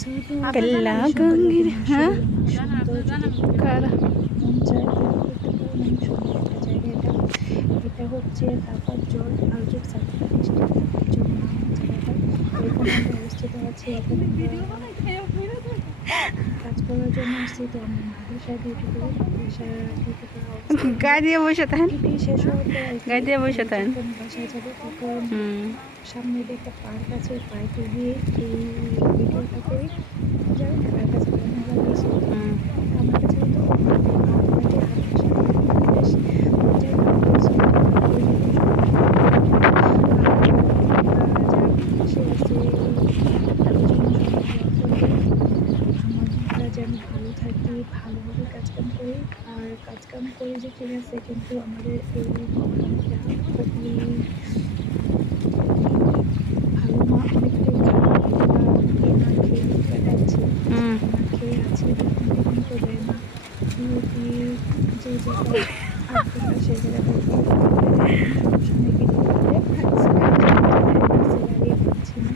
कल्ला गंगीर हाँ कारा এটা হচ্ছে তারপর জল আয়োজক সার্কিট অবস্থিত আছে। এখানে কাজ করার জন্য আসছি, তো আমি মাদ্রাসায় ডিউটি করি। মাদ্রাসায় ডিউটি করা गाय दिए বসে থাকেন ডিউটি শেষ হওয়ার পর গায়ে দিয়ে বসে থাকেন যখন বাসায় যাবো তখন সামনে দিয়ে একটা পার্ক আছে, পার্কে গিয়ে এই ভিডিওটা করি। যাই না, তার কাছে ক্যামেরা লাগিয়েছি, আমার কাছে কিন্তু যেন ভালো থাকি, ভালোভাবে কাজকাম করি। আর কাজকাম করি যে ঠিক আছে, কিন্তু আমাদের এই কোম্পানিটা খুবই ভালো না, অনেকটাই খারাপ। না খেয়ে কাটাচ্ছি, না খেয়ে আছি, বেতন তো দেয় না। ডিউটি যে জায়গায় 8 ঘন্টা সেই জায়গায় সমস্যা নেই, কিন্তু স্যালারি পাচ্ছি না।